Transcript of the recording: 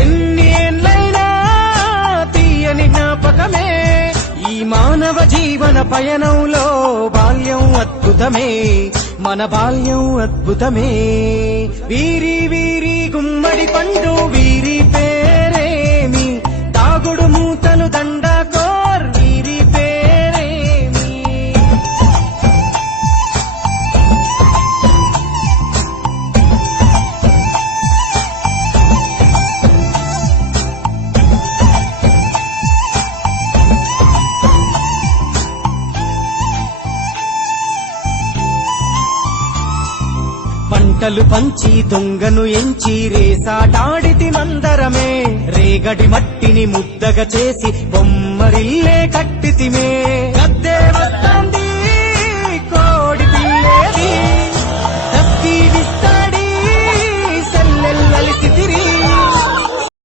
ఎన్ని ఏళ్ళైనా తీయని జ్ఞాపకమే ఈ మానవ జీవన పయనంలో బాల్యం అద్భుతమే మన బాల్యం అద్భుతమే వీరి వీరి గుమ్మడి పండు వీరి పేరేమి తాగుడు మూతలు దండాకోర్ వీరి పేరేమి పంటలు పంచి దొంగను ఎంచి రేసాటాడితి మందరమే రేగడి మట్టిని ముద్దగా చేసి బొమ్మరిల్లే కట్టితిమే